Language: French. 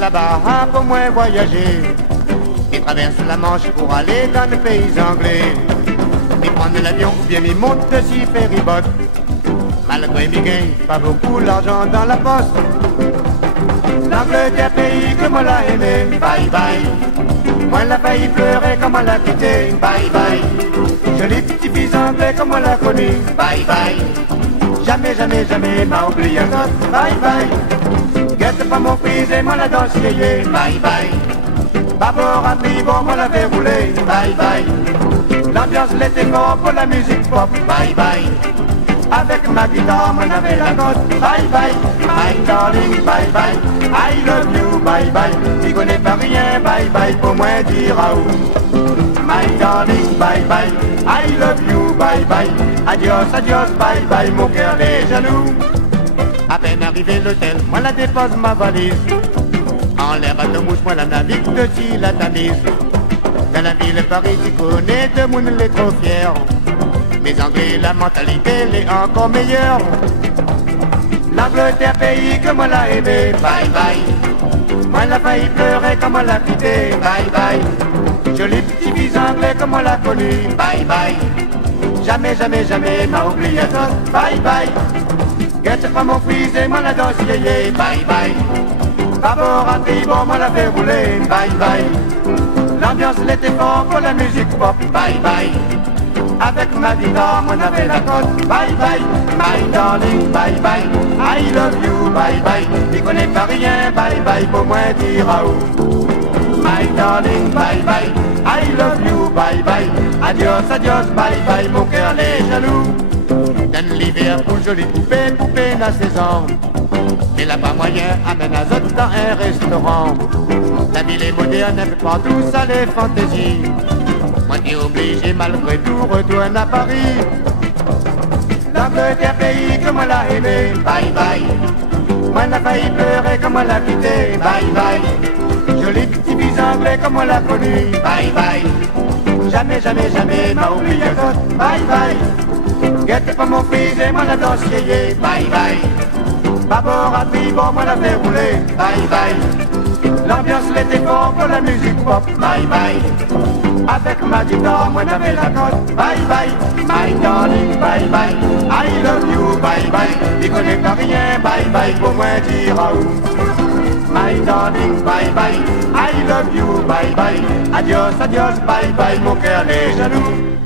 là-bas pour moi voyager et traverse la Manche pour aller dans le pays anglais. Mi prendre l'avion ou bien mi monte si ferryboat. Malgré mi gain, pas beaucoup l'argent dans la poste. L'Angleterre, pays que moi l'a aimé, bye bye. Moi l'a failli pleurer comme on l'a quitté, bye bye. Joli petit fils anglais comme on l'a connu, bye bye. Jamais, jamais, jamais m'a oublié notre, bye bye. Guette pas mon fils et moi la danse yéyé, bye bye. Bâbord à tribord, moi la fait rouler, bye bye. L'ambiance l'était fort pour la musique pop, bye bye. Avec ma guitare, moi n'avais la note, bye bye. My darling, bye bye. I love you, bye bye. Tu connais pas rien, bye bye, pour moi dire à où. My darling, bye bye. I love you, bye bye. Adios, adios, bye bye, mon cœur les jaloux. À peine arrivé à l'hôtel, moi la dépose ma valise. En l'air à de mouche, moi la navigue de si la Tamise. Dans la ville de Paris, tu connais, de monde les trop fiers. Mais Anglais, la mentalité, elle est encore meilleure. L'Angleterre, pays que moi l'a aimé, bye bye. Moi l'a failli pleurer comme on l'a quitté, bye bye. Joli petit fils anglais comme on l'a connu, bye bye. Jamais, jamais, jamais m'a oublié ça, bye bye. Guette pas mon fils et moi la danse yéyé, bye bye. Bâbord à tribord, moi la fait rouler, bye bye. L'ambiance l'était fort pour la musique pop, bye bye. Avec ma guitare, moi n'avais la cote, bye bye. My darling, bye bye. I love you, bye bye. Tu connais pas rien, bye bye, pour moi dire à où. My darling, bye bye. I love you, bye bye. Adios, adios, bye bye, mon cœur les jaloux. Dans l'hiver pour jolie poupée, poupée n'a 16 ans. Et là-bas moyen amène à zot dans un restaurant. La ville est moderne, elle fait partout ça les fantaisies. Moi t'es obligé malgré tout retourne à Paris. L'Angleterre, pays que moi l'a aimé, bye bye. Moi n'a failli pleurer comme on l'a quitté, bye bye. Joli petit fils anglais comme on l'a connu, bye bye. Jamais, jamais, jamais m'a oublié d'autre, bye bye. Guette pas mon fils et moi la danse yéyé, bye bye. Bâbord à tribord, moi la fait rouler, bye bye. L'ambiance l'était fort pour la musique pop, bye bye. Avec ma guitare, moi n'avais la cote, bye bye. My darling, bye bye. I love you, bye bye. Tu connais pas rien, bye bye, pour moi dire à où. My darling, bye bye. I love you, bye bye. Adios, adios, bye bye, mon cœur les jaloux.